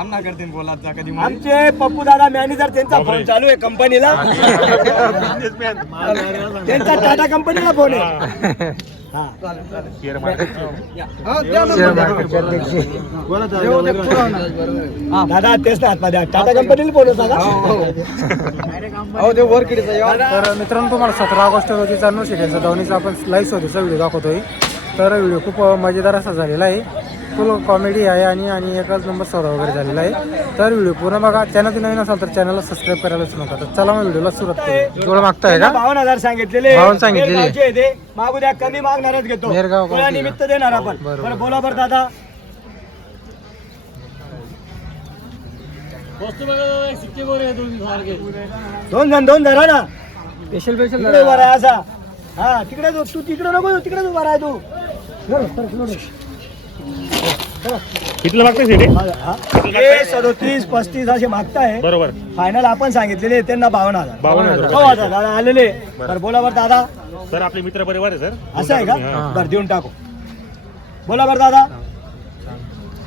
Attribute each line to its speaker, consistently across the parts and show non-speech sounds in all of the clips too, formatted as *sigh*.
Speaker 1: आमना करते बोला जा कधी
Speaker 2: आमचे पप्पू दादा मॅनेजर त्यांचा फोन चालू आहे कंपनीला. त्यांचा टाटा कंपनीला फोन आहे. हा. दादा. तेच ना आतमध्ये टाटा कंपनीला फोन होता का?
Speaker 3: तर मित्रांनो तुम्हाला सतरा ऑगस्ट रोजीचा नो शिकायचा धावणीचा आपण लाईव्ह शोधीचा व्हिडिओ दाखवतोय. तर व्हिडिओ खूप मजेदार असा झालेला आहे. फुल कॉमेडी आहे आणि आणि एकच नंबर सौदा वगैरे झालेला आहे. तर व्हिडिओ पूर्ण बघा. चॅनल नवीन असाल तर चॅनलला सबस्क्राईब करायला विसरू नका. तर चला मग व्हिडिओला सुरुवात करू जोड मागताय का?
Speaker 2: बावन्न हजार सांगितलेले.
Speaker 3: बावन्न सांगितलेले.
Speaker 2: ते. मागू द्या कमी मागणारच घेतो? निमित्त देणार आपण.
Speaker 3: बरोबर.
Speaker 2: बरं बोला बरं दादा. दोन जण दोन धरा ना.
Speaker 3: स्पेशल स्पेशल
Speaker 2: तिकडे उभा राहा असा. हा तिकडे तू तिकडे नको जाऊ, तिकडेच उभा राहा तू. धर, धर.
Speaker 4: कितीला मागताय
Speaker 2: हा. हे सदोतीस पस्तीस असे मागताय.
Speaker 4: बरोबर.
Speaker 2: फायनल आपण सांगितलेले त्यांना बावन्न हजार.
Speaker 4: बावन्न हजार.
Speaker 2: हो आता दादा आलेले. बरं. बोला बरं दादा.
Speaker 4: सर आपले मित्र परिवार आहे सर.
Speaker 2: असं आहे का?
Speaker 4: हा.
Speaker 2: बरं देऊन टाकू. बोला बरं दादा.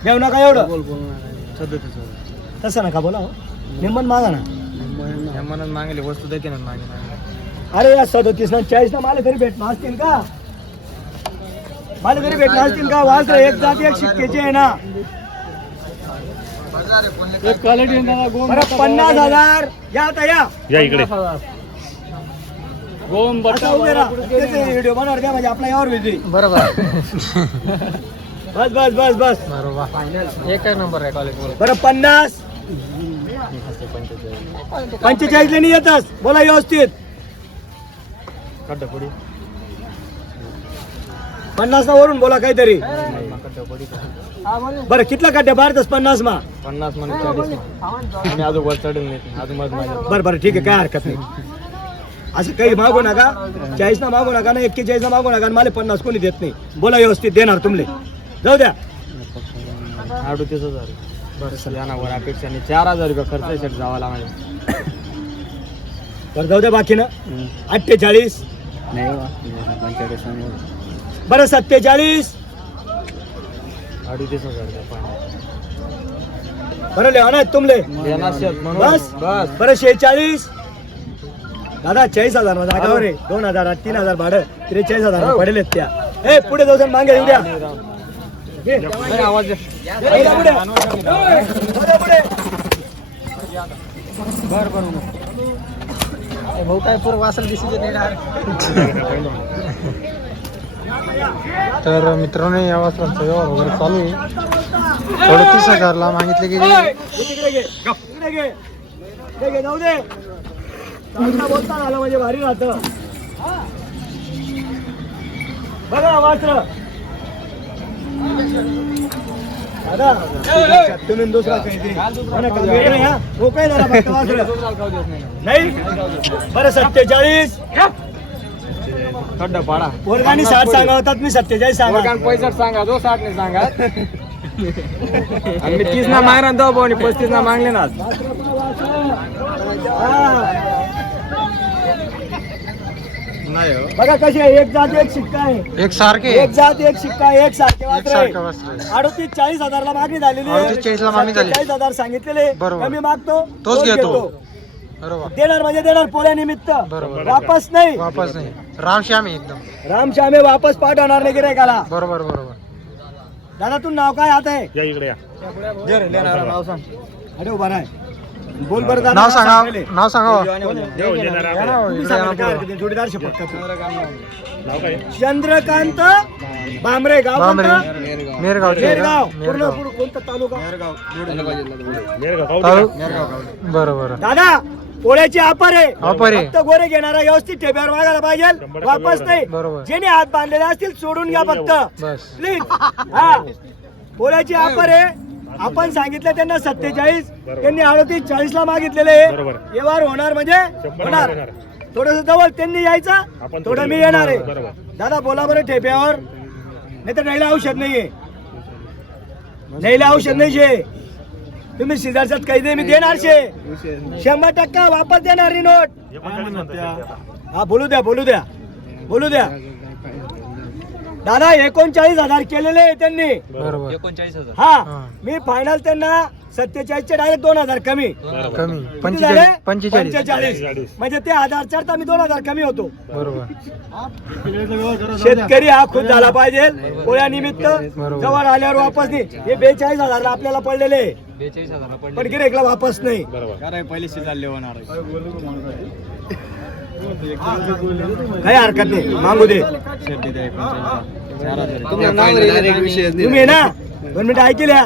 Speaker 2: देऊ नका एवढं. तसं नका बोला हो. निम्मन मागा ना.
Speaker 3: म्हणून मागेल वस्तू देते ना मागे
Speaker 2: अरे या सदोतीस ना चाळीस ना मला तरी भेटणार असतील का? मला तरी भेटणार असतील का? रे, एक जाती एक शिक्केचे आहे ना. बरं पन्नास हजार. या आता या.
Speaker 4: या इकडे.
Speaker 2: आता उभे राहा. त्याचे व्हिडिओ बनवर द्या म्हणजे आपला यावर विजयी बस बस बस बस.
Speaker 3: बरोबर. एक नंबर आहे कॉलेज
Speaker 2: बरं पन्नास. पंचेचाळीस लेणी येतच बोला व्यवस्थित. पन्नास ना वरून बोला काहीतरी. बरं कितला काढ्या भारतच पन्नास मा?
Speaker 3: पन्नास चाळीस आम्ही अजून वर चढून नाही अजून माझ्या
Speaker 2: बरं बरं ठीक आहे काय हरकत नाही. असं काही मागू नका. चाळीस ना मागू नका ना एक्केचाळीस ना मागू नका मला पन्नास कोणी देत नाही. बोला व्यवस्थित देणार तुमले जाऊ द्या.
Speaker 3: अडतीस हजार. बरं अपेक्षा नाही. चार हजार रुपये खर्च शेट जावा लागला.
Speaker 2: बरं जाऊ द्या बाकीनं. अठ्ठेचाळीस.
Speaker 3: पंचेचाळीस
Speaker 2: बरं सत्तेचाळीस.
Speaker 3: अडतीस हजार रुपये
Speaker 2: बरं लिहा ना तुमले. बस.
Speaker 3: बस.
Speaker 2: बरं शेहेचाळीस. दादा चाळीस हजार माझा जागावर रे दोन हजार तीन हजार भाडं. त्रेचाळीस हजार पडेल आहेत त्या. ए पुढे जाऊ मागे येऊ द्या.
Speaker 3: आवाज. भाऊ काय पूर्व वासल दिसत तर मित्रांनो या वस्त्रांचा व्यवहार वगैरे चालू आहे. अडतीस हजारला मागितले
Speaker 2: आलं म्हणजे भारी राहत. बघा दुसरा *laughs* नाही. बरं सत्तेचाळीस.
Speaker 3: खड्डा पाडा
Speaker 2: वर्गाने साठ सांगा होतात मी सत्तेचाळीस सांगा
Speaker 3: पैसा सांगा जो साठ नाही सांगा आम्ही तीस ना मागणार तो भाऊ पस्तीस ना मागले ना आज.
Speaker 2: हा. बघा कशी आहे एक जात एक शिक्का आहे
Speaker 3: एक सारखे
Speaker 2: एक जात एक शिक्का एक सारखे वासरे. अडतीस चाळीस हजारला मागणी झालेली आहे.
Speaker 3: 38 ला मागणी झाली.
Speaker 2: चाळीस हजार सांगितलेले
Speaker 3: बरोबर.
Speaker 2: कमी मागतो
Speaker 3: तोच घेतो. बरोबर.
Speaker 2: देणार म्हणजे देणार पोळ्या निमित्त
Speaker 3: बरोबर.
Speaker 2: वापस नाही.
Speaker 3: वापस नाही. रामश्याम आहे एकदम.
Speaker 2: रामश्यामे वापस पाठवणार नाही गिरायकाला
Speaker 3: बरोबर बरोबर.
Speaker 2: दादा तू नाव काय? आता आहे
Speaker 4: या इकडे या.
Speaker 2: अरे उभा राह. बोल बरं दादा
Speaker 3: नाव सांगा. नाव सांगा.
Speaker 2: तुम्ही हरकत नाही, जोडीदार शपथ. चंद्रकांत बांबरे गाव
Speaker 3: बांबरे
Speaker 2: कोणतं?
Speaker 3: मेरगावचे
Speaker 2: शेरगाव पूर्ण
Speaker 3: मेरगाव.
Speaker 2: पूर्ण कोणता तालुका?
Speaker 4: मेरगाव?
Speaker 3: बरं बरं.
Speaker 2: दादा पोळ्याची ऑफर आहे
Speaker 3: ऑफर आहे.
Speaker 2: फक्त गोरे घेणारा व्यवस्थित ठेप्यावर मागायला पाहिजे. वापस नाही. ज्याने हात बांधलेले असतील सोडून घ्या फक्त.
Speaker 3: बस.
Speaker 2: प्लीज हा. पोळ्याची ऑफर आहे आपण सांगितलं त्यांना सत्तेचाळीस त्यांनी अडतीस चाळीस ला मागितलेले. व्यवहार होणार म्हणजे होणार. थोडस जवळ त्यांनी यायचं
Speaker 4: आपण
Speaker 2: थोडं मी येणार आहे. दादा बोला बरं ठेप्यावर. नाही तर नाहीला औषध नाहीये. नाहीला औषध नाही शे तुम्ही शेजारच्यात काही दे मी देणार शे. शंभर टक्का वापस देणार रे नोट
Speaker 4: एकोणचाळीस म्हणतात सध्या आता.
Speaker 2: हा बोलू द्या बोलू द्या. बोलू द्या. दादा एकोणचाळीस हजार केलेले आहे त्यांनी.
Speaker 3: बरोबर.
Speaker 2: हा
Speaker 3: हा.
Speaker 2: मी फायनल त्यांना सत्तेचाळीसचे डायरेक्ट दोन हजार कमी.
Speaker 3: कमी.
Speaker 2: किती झाले?
Speaker 3: पंचेचाळीस. पंचेचाळीस.
Speaker 2: पंचेचाळीस. म्हणजे ते हजार चढता मी दोन हजार कमी होतो.
Speaker 3: बरोबर.
Speaker 2: शेतकरी हा खुश झाला पाहिजे. पोळ्या निमित्त
Speaker 3: बरोबर.
Speaker 2: जवळ आल्यावर वापस नाही हे बेचाळीस हजार आपल्याला पडलेले आहे. पण गिरेकला वापस नाही.
Speaker 4: बरोबर.
Speaker 2: काही हरकत नाही. मागू दे. तुम्ही आहे ना. दोन मिनिटं ऐकल्या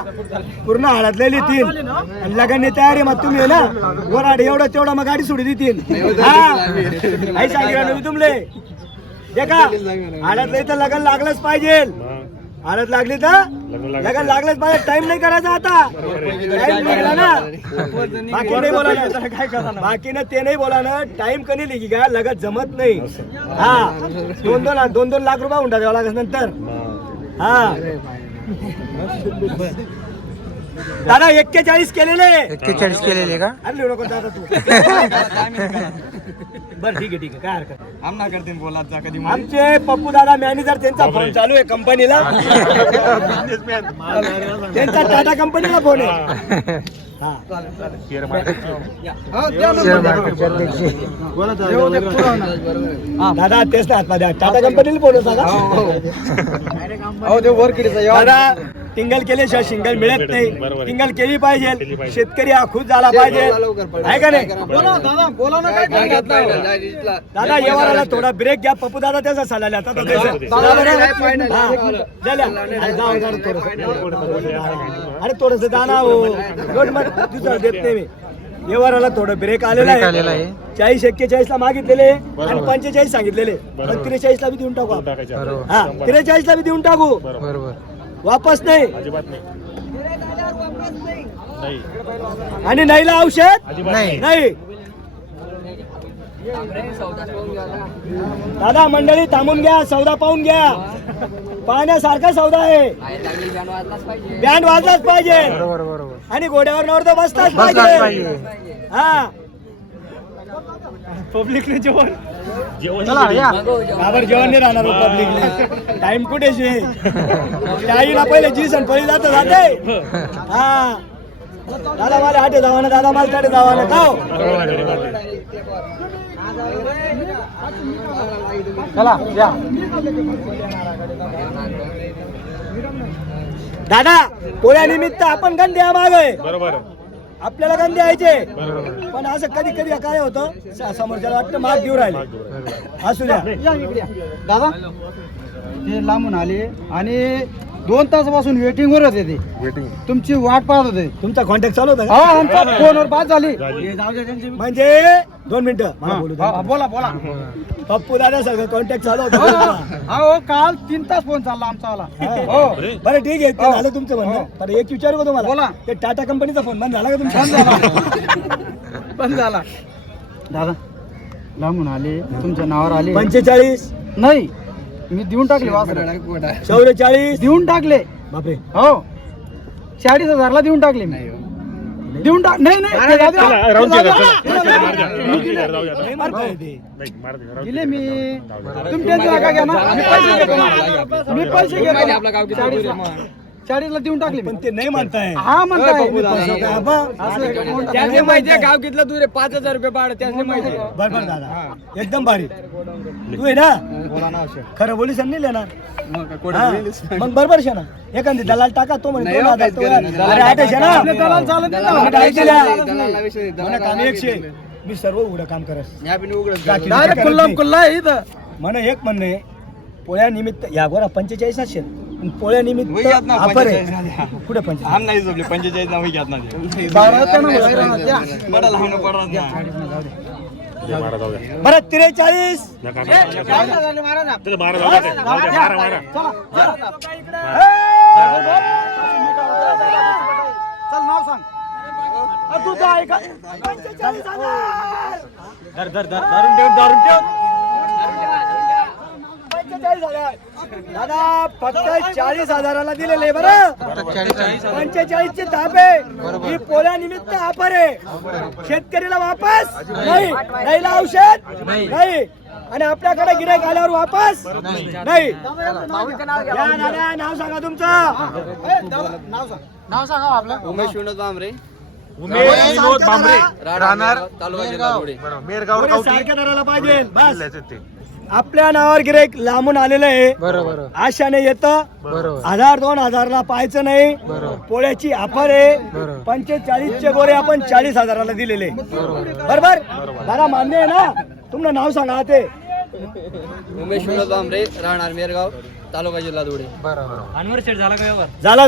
Speaker 2: पूर्ण हळदलेली तीन. आणि लगाने तयारी मग तुम्ही आहे ना. गोराड एवढं तेवढं मग गाडी सोडी देतील. हा. काही सांगितलं तुमले. का? हळदले तर लगन लागलंच पाहिजे. हळद लागली तर?
Speaker 4: लग्न लागलं.
Speaker 2: लगन लागलंच पाहिजे. टाइम नाही करायचा आता. टाइम निघाला ना. बाकी नाही बोला बाकीनं ते नाही बोला ना. टाइम कधी लिखी का लगत जमत नाही. हा. दोन दोन दोन दोन लाख रुपये उंडा द्यावा लागत नंतर. हा. दादा एक्केचाळीस केलेले.
Speaker 3: एक्केचाळीस केलेले का?
Speaker 2: अरे लिहू नको दादा तू. बर ठीक आहे ठीक आहे काय हरकत नाही. आमचे पप्पू दादा मॅनेजर त्यांचा फोन चालू आहे कंपनीला त्यांचा टाटा कंपनीला फोन आहे. हा.
Speaker 4: शेअर मार्केटची
Speaker 3: शेअर मार्केटचे अध्यक्ष
Speaker 2: दादा तेच ना आतमध्ये टाटा कंपनीला फोन होता का दादा टिंगल केल्याशिवाय शिंगल मिळत नाही. टिंगल केली पाहिजे. शेतकरी हा खुश झाला पाहिजे. आहे का नाही? दादा येवाराला थोडा ब्रेक घ्या. पप्पू दादा त्याचा. सल्ला. आता? हा. अरे थोडंसं. दाना हो दुसरं देत नाही मी. व्यवहाराला थोडं ब्रेक आलेला आहे. चाळीस एक्केचाळीस ला मागितलेले. आणि. पंचेचाळीस सांगितलेले. त्रेचाळीस ला बी देऊन टाकू. हा त्रेचाळीस ला बी देऊन टाकू.
Speaker 4: बरोबर.
Speaker 3: बरोबर.
Speaker 2: वापस नाही.
Speaker 4: अजिबात नाही. नाही.
Speaker 2: आणि नाहीला औषध?
Speaker 3: नाही.
Speaker 2: नाही. दादा मंडळी थांबून घ्या सौदा पाहून घ्या. पाहण्यासारखा सौदा आहे. बँड वाजलाच पाहिजे.
Speaker 3: बरोबर बरोबर.
Speaker 2: आणि घोड्यावर नवर बसताच
Speaker 3: बसलाच
Speaker 2: पाहिजे.
Speaker 3: पाहिजे.
Speaker 2: हा. पब्लिकने जेवण.
Speaker 4: जेवण
Speaker 3: चला या.
Speaker 2: बाबर जेवण नाही राहणार पब्लिकने टाइम कुठे शे आईला पहिले जी सण पळी जात जाते. हा. दादा मला हाटे जावा ना दादा मला कडे जावा ना हो?
Speaker 4: आहे.
Speaker 3: चला या.
Speaker 2: दादा पोळ्यानिमित्त आपण गंधे माग आहे.
Speaker 4: बरोबर.
Speaker 2: आपल्याला गंधे द्यायचे? पण असं कधी कधी काय होतं? समोरच्याला वाटतं माग देऊ राहिले. असू द्या.
Speaker 1: दादा ते लांबून आले आणि दोन तासापासून वेटिंग वर होते ते.
Speaker 4: वेटिंग
Speaker 1: तुमची वाट पाहत होते.
Speaker 2: तुमचा कॉन्टॅक्ट चालू होता
Speaker 1: हा? आमचा फोनवर बात झाली.
Speaker 2: म्हणजे दोन मिनिटं. मला बोलू द्या.
Speaker 1: हा, बोला बोला.
Speaker 2: पप्पू दादा सगळं कॉन्टॅक्ट चालू होता.
Speaker 1: हो. हो काल तीन तास फोन चालला आमचा आला
Speaker 2: हा.
Speaker 1: हो.
Speaker 2: बरं ठीक आहे. ते झालं तुमचं म्हणणं. पण एक विचारू का तुम्हाला?
Speaker 1: बोला.
Speaker 2: ते टाटा कंपनीचा फोन बंद झाला का तुमचा?
Speaker 1: बंद झाला. दादा लांबून आले. तुमच्या नावावर आले.
Speaker 2: पंचेचाळीस.
Speaker 1: नाही. मी देऊन टाकले वासर.
Speaker 2: चौवेचाळीस
Speaker 1: देऊन टाकले.
Speaker 2: बापरे.
Speaker 1: हो. चाळीस हजारला देऊन टाकले मी. देऊन टाक नाही नाही.
Speaker 4: नाही,
Speaker 1: दिले. मी. तुम्ही टेन्शन नका घ्या ना. मी पैसे घेतो मी पैसे घेतो चाळीसला चाळीसला देऊन टाकले
Speaker 2: पण ते नाही म्हणताय.
Speaker 1: हा म्हणताय.
Speaker 2: त्याने माहितीये गाव
Speaker 1: कितलं दूर आहे? पाच हजार रुपये भाडं. त्याने माहिती
Speaker 2: बर बर दादा. एकदम भारी. तू आहे ना? खरं बोलीस नाही लेणार हा. मग बरोबर शे ना एखादी दलाल टाका तो म्हणे दोन हजार, तो म्हणे- अरे आठशे ना
Speaker 1: आपले दलाल चालत नाही ना.
Speaker 2: आपण काय केलं?
Speaker 1: चालत नाही.
Speaker 2: म्हणे काम एकशे मी सर्व उघडं काम करस
Speaker 1: डायरेक्ट कुल्ला कुल्ला आहे इथं
Speaker 2: म्हणे एक म्हणणे पोळ्या निमित्त या गोरा पंचेचाळीस असेल पण पोळ्या निमित्त आहे कुठे पंचेचाळीस.
Speaker 1: बरं
Speaker 4: जाऊ द्या. मारा, मारा.
Speaker 1: चल नाव सांग.
Speaker 2: तू तर ऐका धर धर धर धरून ठेव धरून ठेव. पंचेचाळीस हजार. दादा फक्त चाळीस हजाराला दिलेले बरं? पंचेचाळीस चे धाबे ही पोळ्या निमित्त ऑफर आहे. शेतकरीला वापस? नाही. नाहीला औषध? नाही. आणि आपल्याकडे गिरायक आल्यावर वापस? नाही. दादा नाव सांगा तुमचं.
Speaker 1: नाव सांग.
Speaker 3: नाव सांगा आपलं.
Speaker 5: उमेश विनोद बांबरे.
Speaker 4: उमेश विनोद
Speaker 5: राहणार तालुका जिल्हा
Speaker 4: मेरगाव.
Speaker 2: सारख्या पाहिजे. बस. आपल्या नावावर गिरायक लांबून आलेलं आहे. आशाने येतं.
Speaker 3: बरोबर.
Speaker 2: हजार दोन हजारला पाहायचं नाही.
Speaker 3: बरोबर.
Speaker 2: पोळ्याची ऑफर आहे.
Speaker 3: बरोबर.
Speaker 2: पंचेचाळीस चे गोरे आपण चाळीस हजाराला दिलेले. बरोबर. दादा मान्य आहे ना? तुमचं नाव सांगा ते.
Speaker 5: उमेश विनोद बांबरे राहणार मेरगाव तालुका जिल्हा धुळे.
Speaker 3: बरोबर.
Speaker 2: झाला.